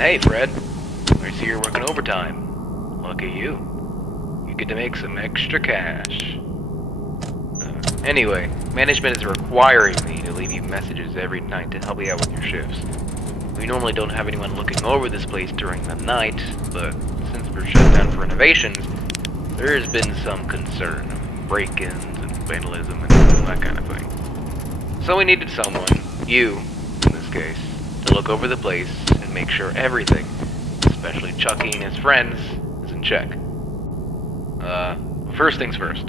Hey, Fred. I see you're working overtime. Lucky you. You get to make some extra cash. Anyway, management is requiring me to leave you messages every night to help you out with your shifts. We normally don't have anyone looking over this place during the night, but since we're shut down for renovations, there's been some concern of break-ins and vandalism and that kind of thing. So we needed someone, you, in this case, to look over the place and make sure everything, especially Chucky and his friends, is in check. First things first.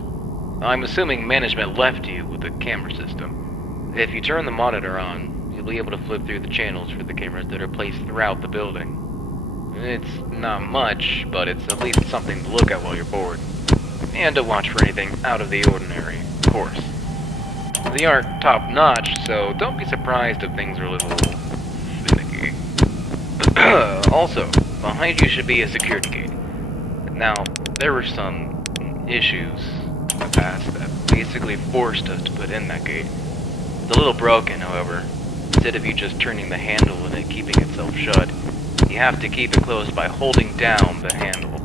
I'm assuming management left you with the camera system. If you turn the monitor on, you'll be able to flip through the channels for the cameras that are placed throughout the building. It's not much, but it's at least something to look at while you're bored. And to watch for anything out of the ordinary, of course. They aren't top-notch, so don't be surprised if things are a little finicky. Also, behind you should be a security gate. Now, there were some issues in the past that basically forced us to put in that gate. It's a little broken, however. Instead of you just turning the handle and it keeping itself shut, you have to keep it closed by holding down the handle.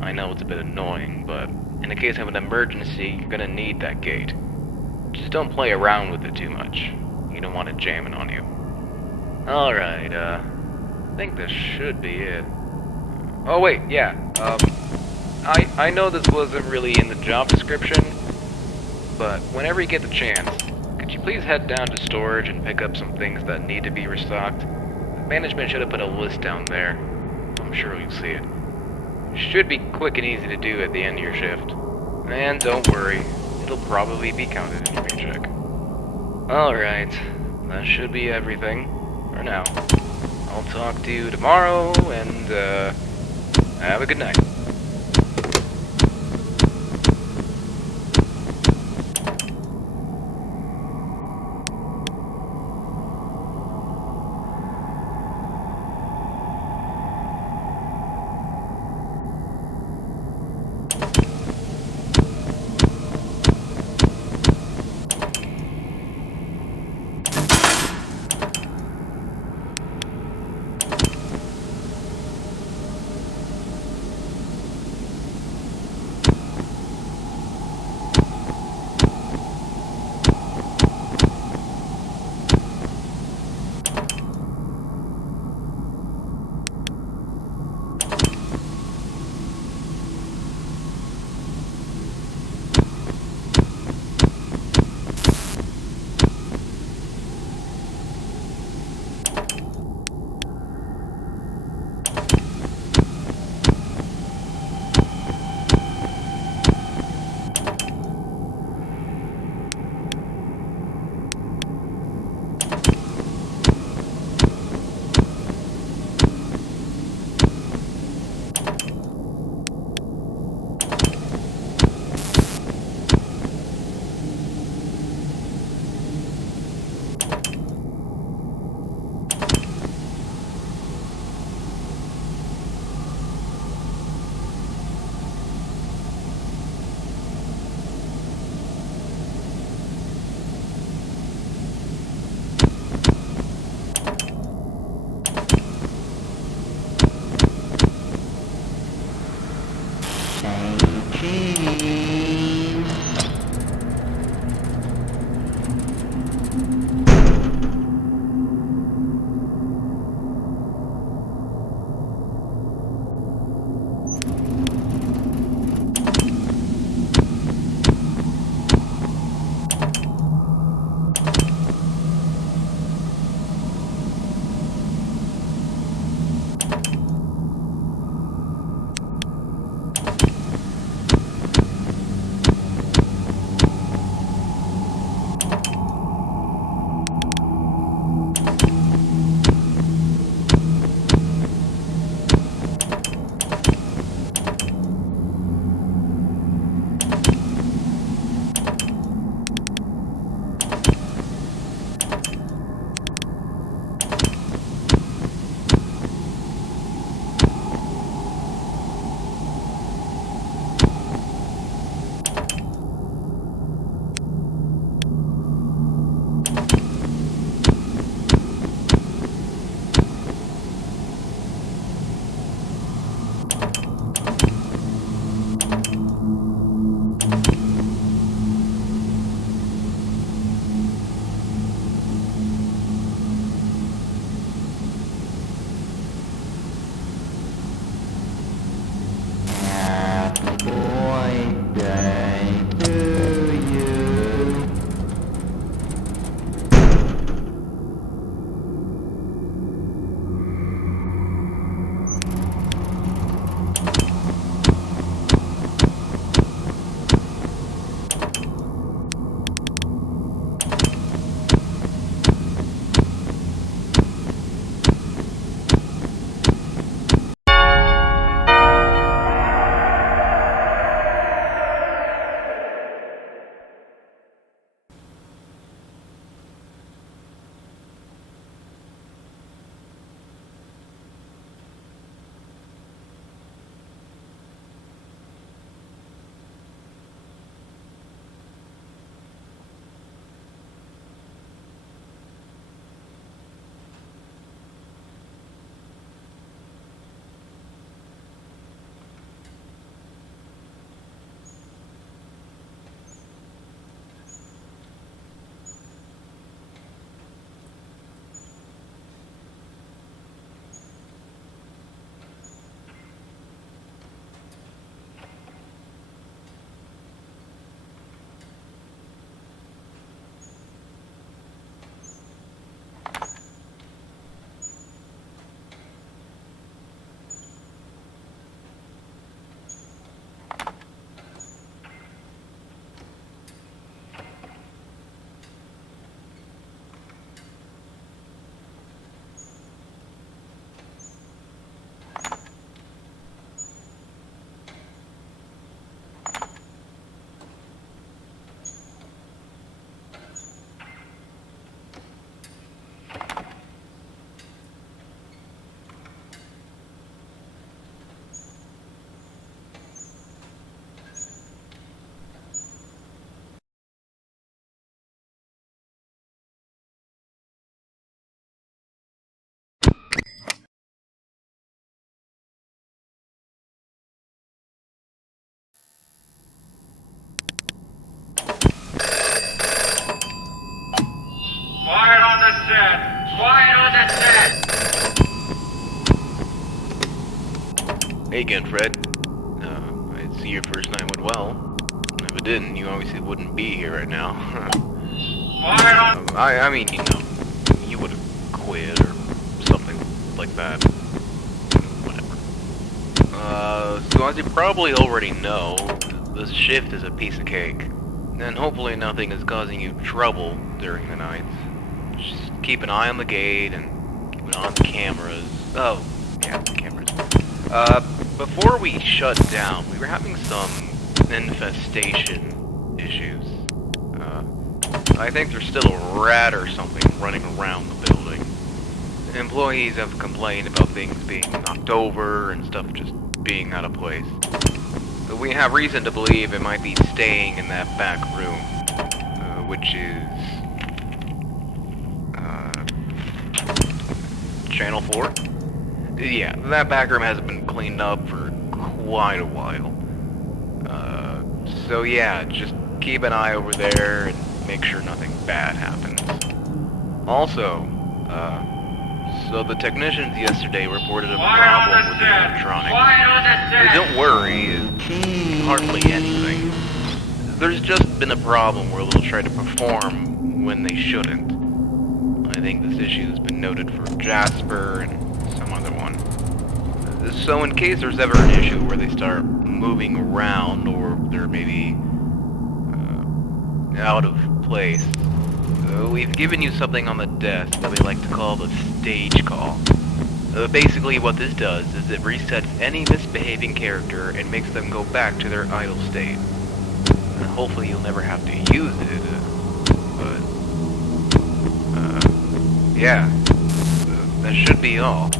I know it's a bit annoying, but in the case of an emergency, you're gonna need that gate. Just don't play around with it too much. You don't want it jamming on you. Alright, I think this should be it. Oh wait, yeah, I know this wasn't really in the job description, but whenever you get the chance, could you please head down to storage and pick up some things that need to be restocked? Management should have put a list down there. I'm sure you'll see it. Should be quick and easy to do at the end of your shift. And don't worry, it'll probably be counted in your paycheck. Alright, that should be everything for now. I'll talk to you tomorrow, and have a good night. Hey again, Fred. I see your first night went well. If it didn't, you obviously wouldn't be here right now. I mean, you know, you would have quit or something like that. Whatever. So as you probably already know, this shift is a piece of cake. And hopefully nothing is causing you trouble during the nights. Just keep an eye on the gate and keep an eye on the cameras. Oh, yeah, the cameras. Before we shut down, we were having some infestation issues. I think there's still a rat or something running around the building. Employees have complained about things being knocked over and stuff just being out of place. But we have reason to believe it might be staying in that back room, which is Channel 4? Yeah, that back room hasn't been cleaned up for quite a while. So yeah, just keep an eye over there and make sure nothing bad happens. Also, so the technicians yesterday reported a problem with the electronics. Don't worry, it's hardly anything. There's just been a problem where they'll try to perform when they shouldn't. I think this issue has been noted for Jasper and some other one. So in case there's ever an issue where they start moving around or they're maybe out of place, we've given you something on the desk that we like to call the stage call. Basically what this does is it resets any misbehaving character and makes them go back to their idle state. Hopefully you'll never have to use it, but yeah, that should be all.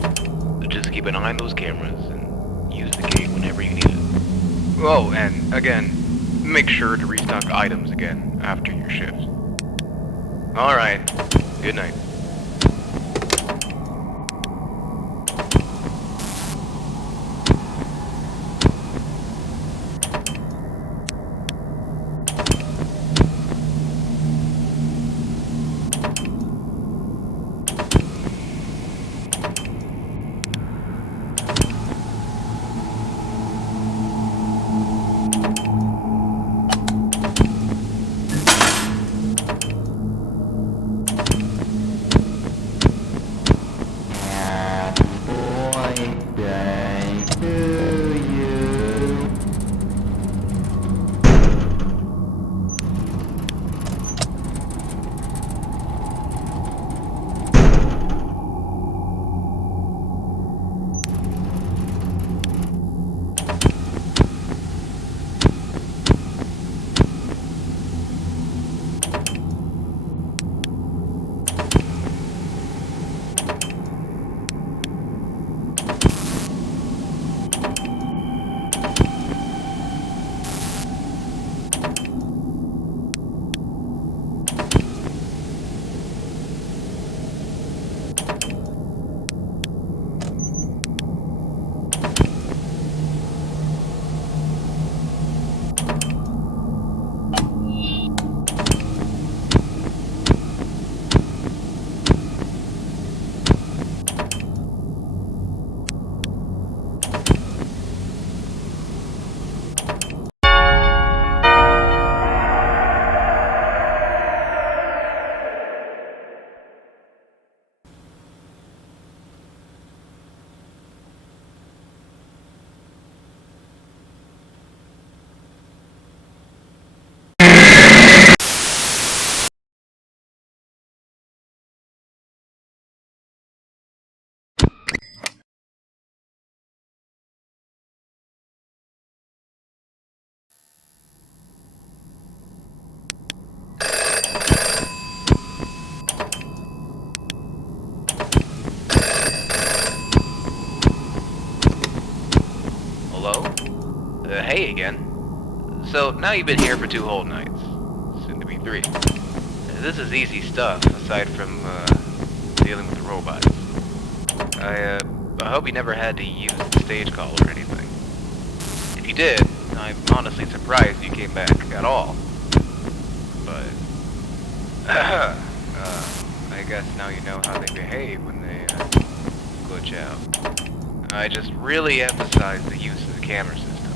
Just keep an eye on those cameras and use the gate whenever you need it. Oh, and again, make sure to restock items again after your shift. Alright, good night. Hey again. So, now you've been here for 2 whole nights. Soon to be 3. This is easy stuff, aside from, dealing with the robots. I hope you never had to use the stage call or anything. If you did, I'm honestly surprised you came back at all. But, I guess now you know how they behave when they, glitch out. I just really emphasize the use of the camera system.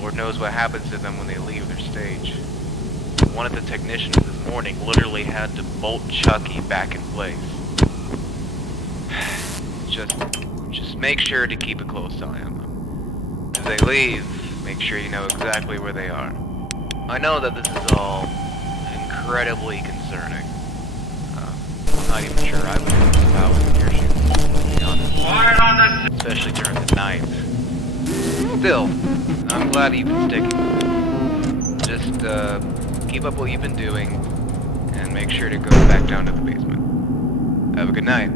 Lord knows what happens to them when they leave their stage. One of the technicians this morning literally had to bolt Chucky back in place. Just make sure to keep a close eye on them. As they leave, make sure you know exactly where they are. I know that this is all incredibly concerning. I'm not even sure I would have this out in your shoes, to be honest. Especially during the night. Still, I'm glad you've been sticking with it. Just, keep up what you've been doing, and make sure to go back down to the basement. Have a good night.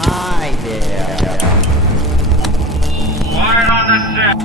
Hi there. Quiet on the set!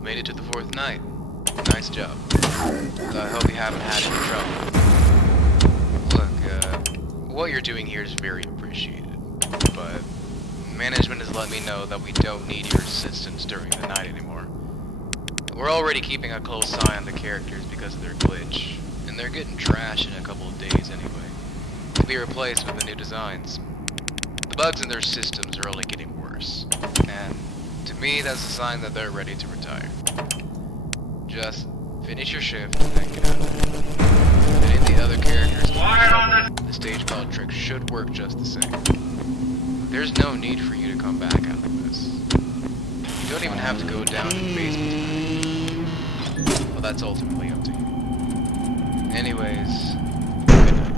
You made it to the 4th night. Nice job. I hope you haven't had any trouble. Look, what you're doing here is very appreciated, but management has let me know that we don't need your assistance during the night anymore. We're already keeping a close eye on the characters because of their glitch, and they're getting trashed in a couple of days anyway, to be replaced with the new designs. The bugs in their systems are only getting worse, and to me that's a sign that they're ready to retire. Just finish your shift and get out of there. Any of the other characters the stage called trick should work just the same. There's no need for you to come back out of this. You don't even have to go down to the basement tonight. Well, that's ultimately up to you. Anyways, good night.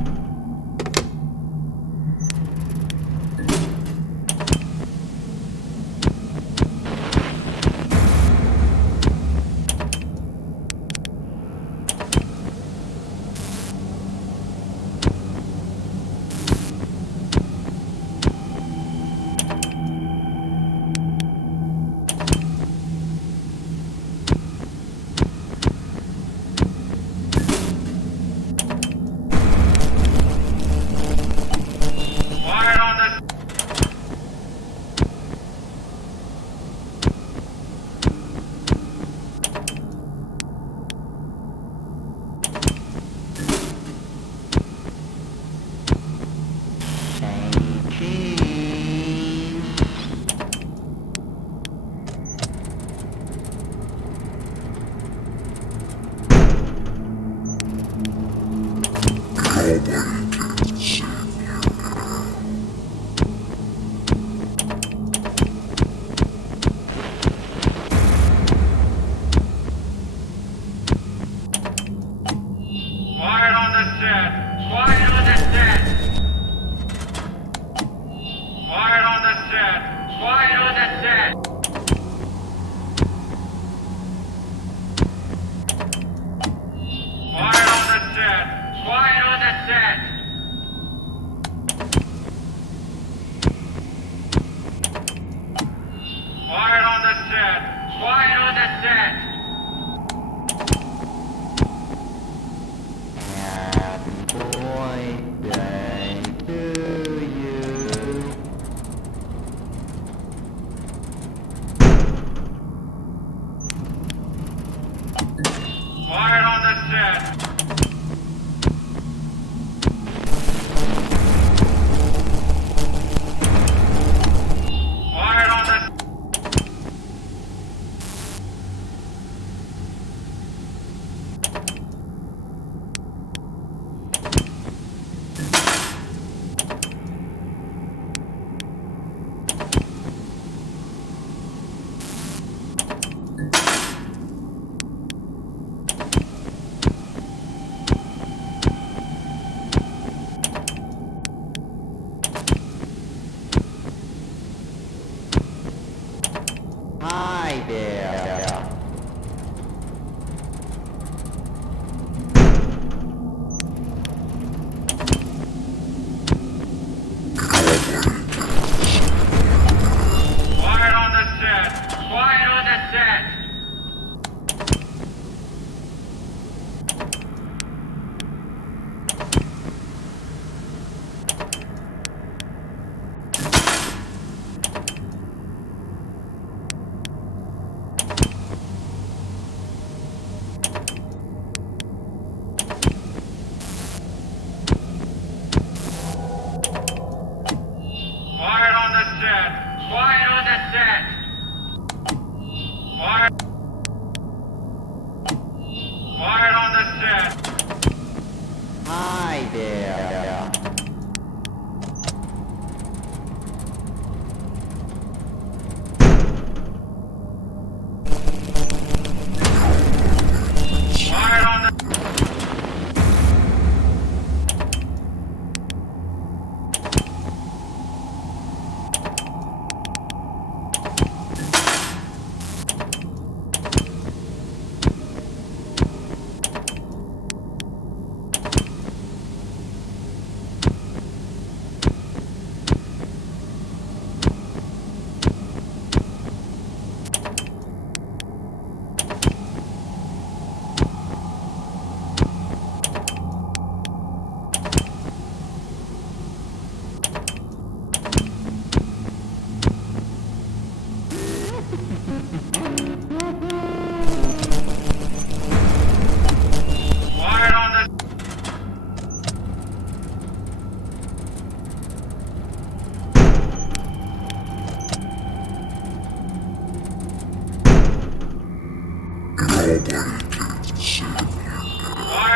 Quiet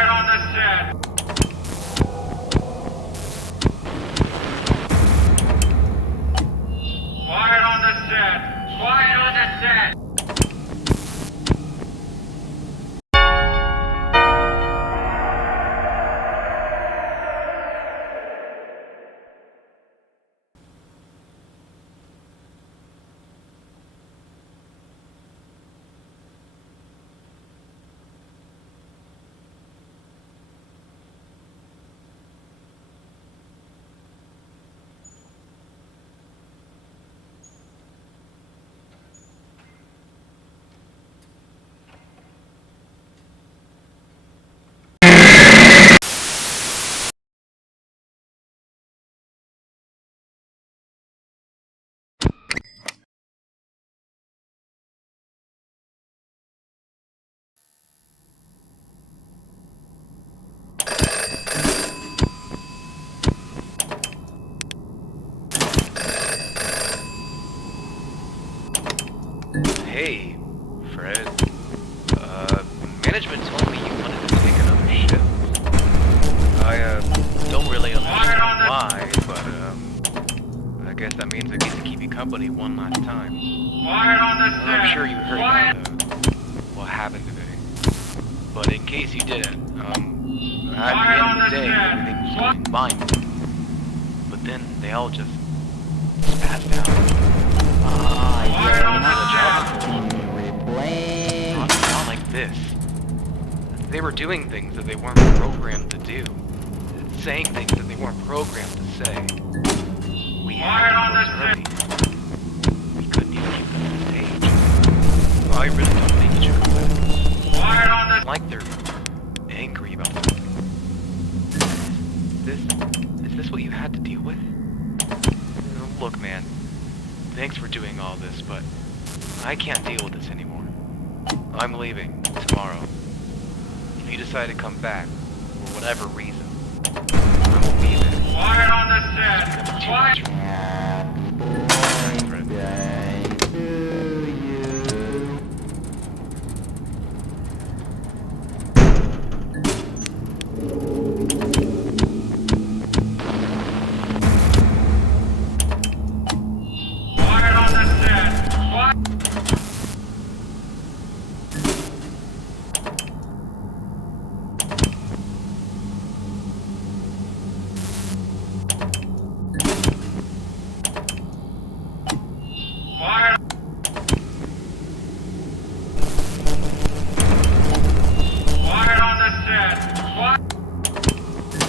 on the set. Quiet on the set. Quiet on the set. Hey, Fred. Management told me you wanted to take another shift. I, don't really understand why, but, I guess that means I get to keep you company one last time. Quiet on the set. I'm sure you heard about what happened today. But in case you didn't, at the end of the day, everything was going fine. But then they all just passed out. Not like this. They were doing things that they weren't programmed to do. Saying things that they weren't programmed to say. We had to close early. We couldn't even keep them on stage. Well, I really don't think you should go with. Quiet on the. Like they're angry about something. Is this what you had to deal with? Look, man. Thanks for doing all this, but I can't deal with this anymore. I'm leaving tomorrow. If you decide to come back, for whatever reason, I won't be there. Quiet on the set. It's becoming too Quiet. much. Fred. Quiet on the set. Quiet. Quiet. Quiet on the set. Quiet.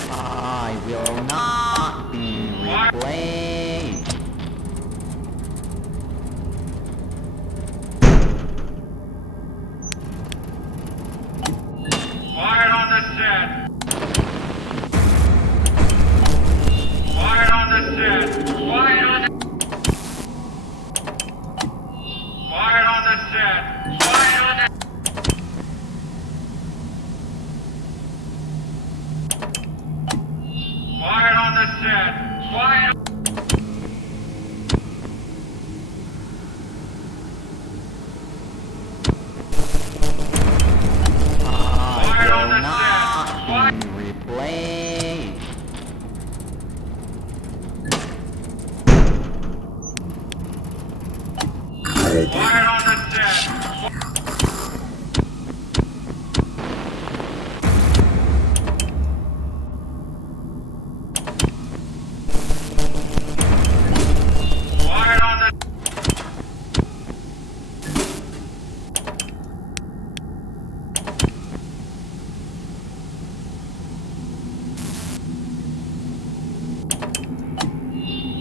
I will not be replaced. Quiet on the set. Quiet on the set. Quiet on the. Quiet on the set. Quiet on the. Quiet on the set. Quiet. Quiet on the set. Quiet. Be replaced. Quiet on the set. Quiet on the.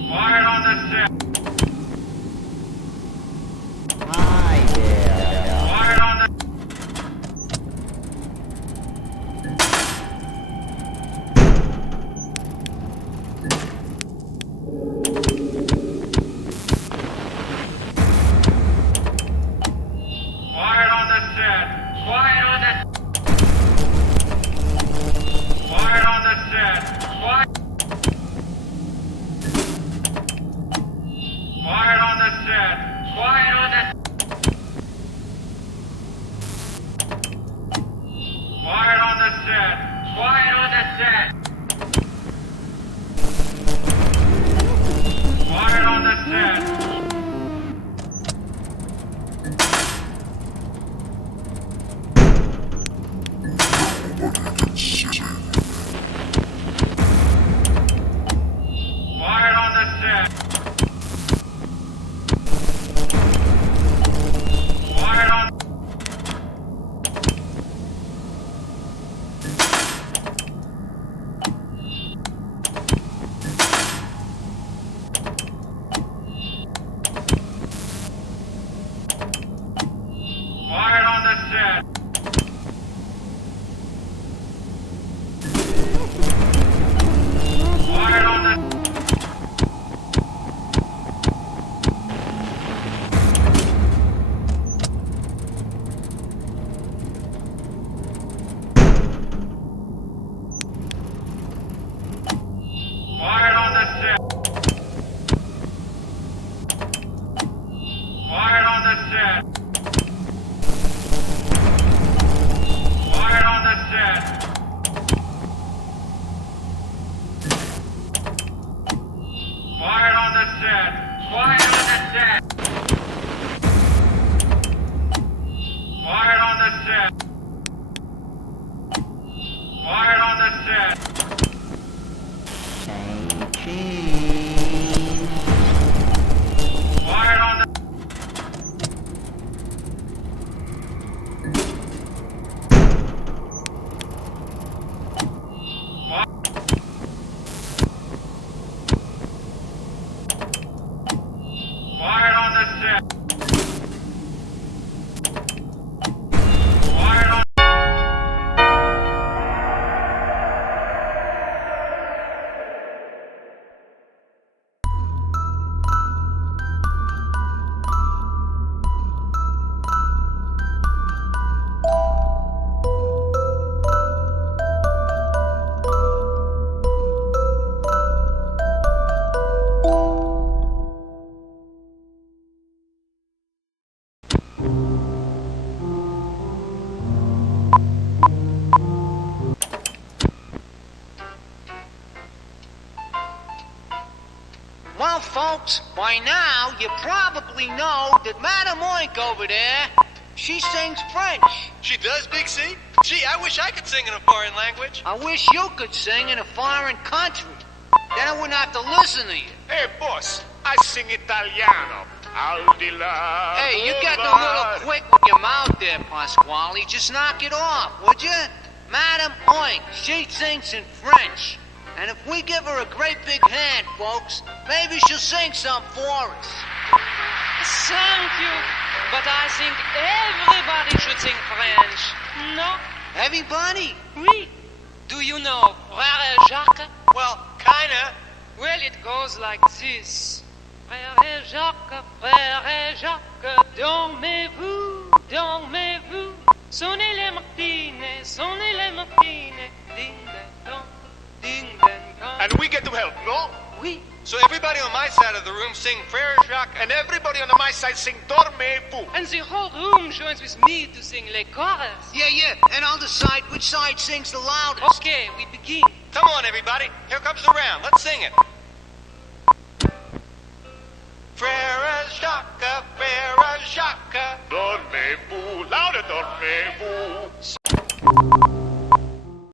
Quiet on the set. Hi there. Quiet on the. Quiet on the set. Quiet on the. Quiet on the set. Quiet. Quiet on the set. Quiet on the. the set! Quiet on the set! Quiet on the set! Quiet on... Quiet on the set! Quiet on the... Quiet on the set! Quiet on the set! Quiet on the set! Quiet on the set! Quiet on the set! Quiet on the set! Quiet on the set! Quiet on the... Quiet on the set! Quiet on... Well, folks, by now you probably know that Madame Oink over there, she sings French. She does, Big C? Gee, I wish I could sing in a foreign language. I wish you could sing in a foreign country. Then I wouldn't have to listen to you. Hey, boss, I sing Italiano. Al di là. Hey, you del got a mar. little quick with your mouth there, Pasquale. Just knock it off, would you? Madame Oink, she sings in French. And if we give her a great big hand, folks, maybe she'll sing some for us. Thank you. But I think everybody should sing French. No? Everybody? Oui. Do you know Frère Jacques? Well, kinda. Well, it goes like this. Frère Jacques, dormez-vous, dormez-vous. Sonnez les matines, ding dong, ding dong. And we get to help, no? Oui. So everybody on my side of the room sing Frere Jacques And everybody on my side sing Dormez-vous. And the whole room joins with me to sing les chorus. Yeah, and I'll decide which side sings the loudest. Okay, we begin. Come on, everybody. Here comes the round. Let's sing it. Frere Jacques, Frere Jacques. Dormez-vous, louder, dormez-vous.